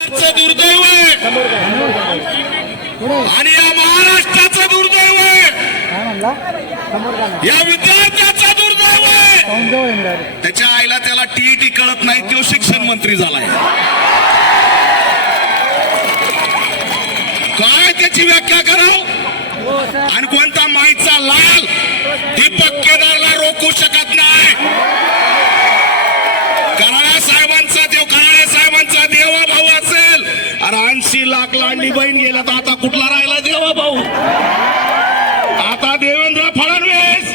दुर्दैव आहे आणि या महाराष्ट्राचं दुर्दैव आहे, या विद्यार्थ्याचं दुर्दैव आहे. त्याच्या आईला त्याला टीईटी कळत नाही, तो शिक्षण मंत्री झालाय. काय त्याची व्याख्या कराव आणि कोणता माईचा लाल दीपक केदारला रोखू शकत नाही. कराळा साहेबांचा देवा भाऊ असेल, अरे 80 लाख लाडली बहीण गेला तर आता कुठला राहिला देवा भाऊ? आता देवेंद्र फडणवीस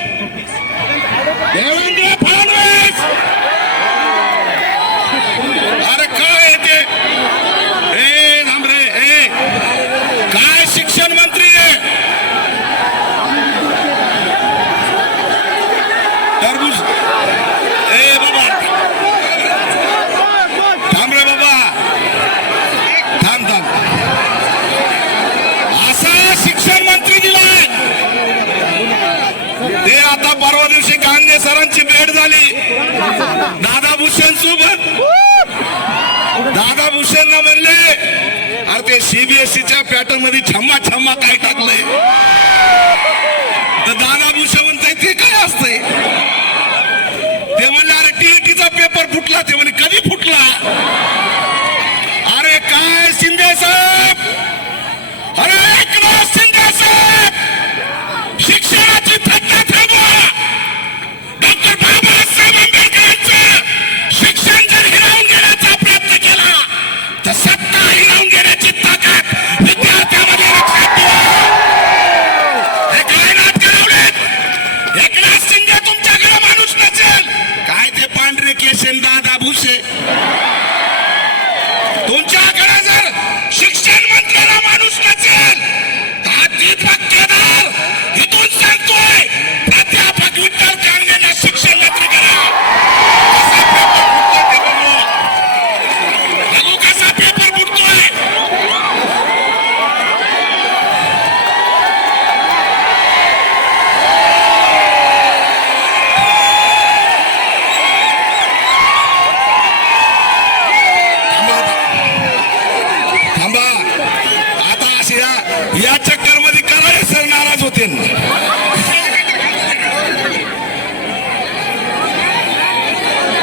अरे काय येते थांबरे काय शिक्षण मंत्री आहे? टरबूज बाबा थांब रे बाबा, थांब असा शिक्षण मंत्री दिलाय. ते आता परवा दिवशी कांदे सरांची भेट झाली दादा भूषण सोबत. दादा भूषण म्हणले, अरे ते सीबीएसईच्या पॅटर्न मध्ये छम्मा छम्मा काय टाकलंय? तर दादा भूषण म्हणताय ते काय असतंय? ते म्हणले अरे टीईटीचा पेपर फुटला. ते म्हणे कधी फुटला? अरे काय शिंदे साहेब, अरे एकनाथ शिंदे साहेब, शिक्षणाची थट्टा थांबवा. डॉक्टर बाबासाहेब आंबेडकरांचं शिक्षण जर हिरावून घेण्याचा प्रयत्न केला तर सत्ता हिरावून घेण्याची ताकद विद्यार्थ्यामध्ये लक्षात ठेवा. हे काय नाटक लावलेत? एकनाथ शिंदे तुमच्याकडे माणूस नसेल काय, ते पांढरे केशेन दादा भुसे. तुमच्याकडे जर शिक्षण मंत्र्याला माणूस नसेल तर दीपक केदार इथून सांगतोय प्राध्यापक विठ्ठल कांगेला शिक्षण मंत्री करा. कसा पेपर फुटतोय? थांबा आता असे या चक्कर मध्ये करायला सर नाराज होते.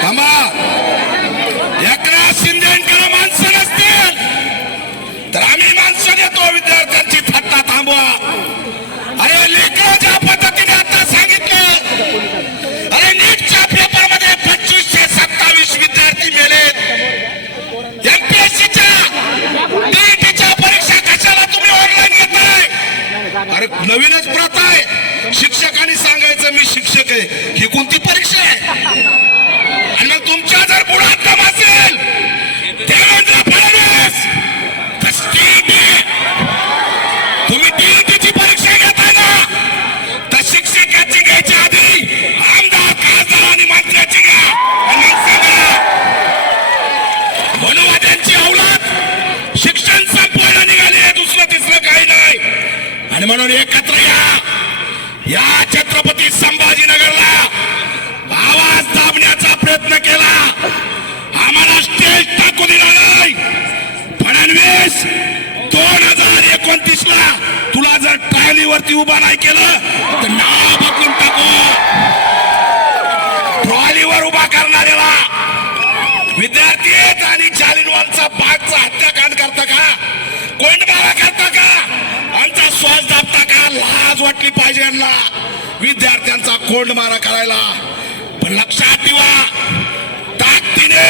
थांबा, एकनाथ शिंदेकडे माणसं नसतील तर आम्ही माणसं देतो. विद्यार्थ्यांची थट्टा थांबवा. अरे लेकर ज्या पद्धतीने आता सांगितलं, अरे नीटच्या पेपर मध्ये 2527 विद्यार्थी मेलेत. एमपीएससीच्या टीईटीच्या परीक्षा कशाला तुम्ही ऑनलाईन घेताय? अरे नवीनच प्रथा आहे, शिक्षकांनी सांगायचं मी शिक्षक आहे. ही कोणती परीक्षा आहे? आणि मग तुमच्या जर बुडात दम असेल देवेंद्र फडणवीस, तुम्ही टीईटीची परीक्षा घेताय ना, तर शिक्षकाची घ्यायच्या आधी आमदार, खासदार आणि मंत्र्याची घ्या. आणि मग सांगा मनुवाद्यांची औलाद शिक्षण संपवायला निघाली, दुसरं तिसरं काही नाही. आणि म्हणून एकत्र या छत्रपती संभाजीनगरला आवाज दाबण्याचा प्रयत्न केला. आम्हाला स्टेज टाकू दिला नाही. फडणवीस 2029 ला तुला जर ट्रॉलीवरती उभा नाही केलं तर नाव बदलून टाकू. ट्रॉलीवर उभा करणाऱ्याला विद्यार्थी आहेत आणि जालियनवालाचा बागचा हत्याकांड करता का? कोंडमारा करता का? आमचा श्वास दाबता का? लाज वाटली पाहिजे यांना विद्यार्थ्यांचा कोंडमारा करायला. पण लक्षात ठेवा, ताकदीने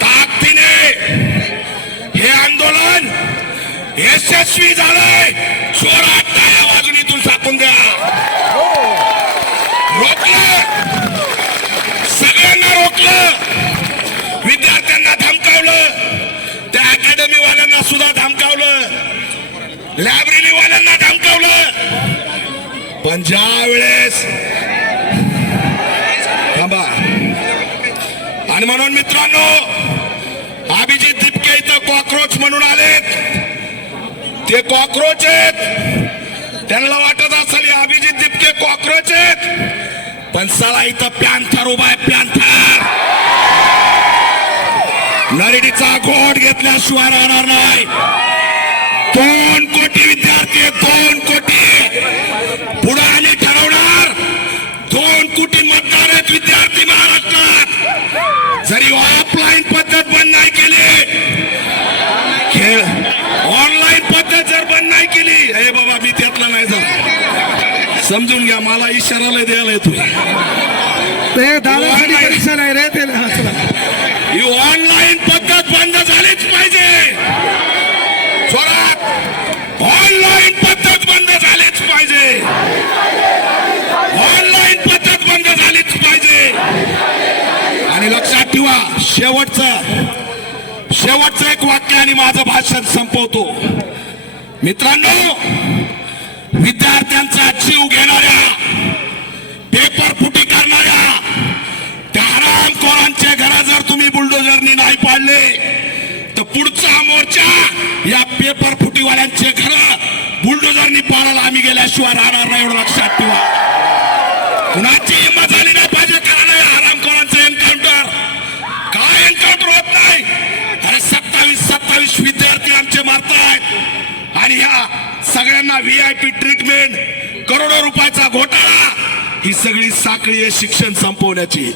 ताकदीने हे आंदोलन यशस्वी झालंय. जोरात टाळ्या वाजून इथून साकून द्या. रोखलं, सगळ्यांना रोखलं. विद्यार्थ्यांना धमकावलं, त्या अकॅडमी वाल्यांना सुद्धा धमकावलं, लायब्ररी वाल्यांना धमकावलं. पण ज्या वेळेस थांबा, आणि म्हणून मित्रांनो, अभिजित दिपके इथं कॉक्रोच म्हणून आलेत. ते कॉक्रोच आहेत. त्यांना वाटत असेल अभिजित दिपके कॉक्रोच आहेत, पण साला इथं पॅन्थर उभा आहे. पॅन्थर नरडीचा घोट घेतल्याशिवाय राहणार नाही. 2 कोटी विद्यार्थी 2 कोटी पुढे आले ठरवणार. 2 कोटी मतदार आहेत विद्यार्थी महाराष्ट्रात. जरी ऑफलाईन पद्धत बंद नाही केली, खेळ ऑनलाईन पद्धत जर बंद नाही केली, अरे बाबा मी त्यातला नाही जात, समजून घ्या. मला इशाराला द्यायला येतो. परीक्षा नाही रे ते. ही ऑनलाईन पद्धत बंद झालीच पाहिजे. जोरात ऑनलाईन पद्धत बंद झालीच पाहिजे. ऑनलाईन पद्धत बंद झालीच पाहिजे. आणि लक्षात ठेवा, शेवटचं एक वाक्य आणि माझं भाषण संपवतो. मित्रांनो, विद्यार्थ्यांचा जीव घेणाऱ्या, पेपर फुटी करणाऱ्या त्या हरामखोरांचे घर जर तुम्ही बुलडोजरनी नाही पाडले तर पुढचा मोर्चा या पेपर फुटीवाल्यांचे घर बुलडोजरनी पाडायला आम्ही गेल्याशिवाय राहणार नाही, एवढं लक्षात ठेवा. कुणाची हिंमत झाली नाही पाहिजे कारण हरामखोरांचं एन्काउंटर. काय एन्काउंटर होत नाही? अरे 27 विद्यार्थी आमचे मारतायत आणि ह्या सगळ्यांना VIP ट्रीटमेंट, करोडो रुपयाचा घोटाळा, ही सगळी साखळी आहे शिक्षण संपवण्याची.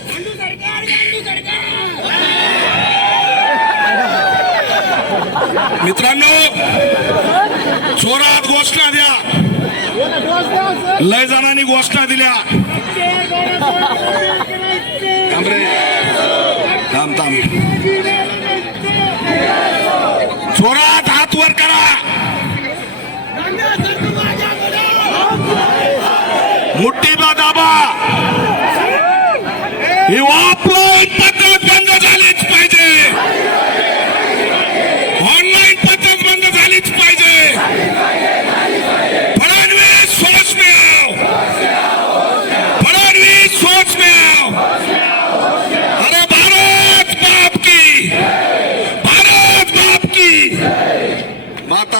मित्रांनो, जोरात घोषणा द्या. लय जणांनी घोषणा दिल्या. थांब जोरात हात वर करा. मुठ्ठीबा दाबा. ही ऑफलाईन पद्धत बंद झालीच पाहिजे. ऑनलाईन पद्धत बंद झालीच पाहिजे. फडणवीस सोच में आओ. फडणवीस सोच में आओ. अरे भारत बाप की, भारत बाप की.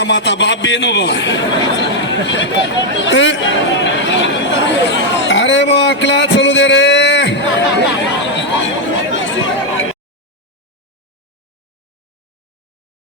माता बाप भी नो बा. अरे मग क्लास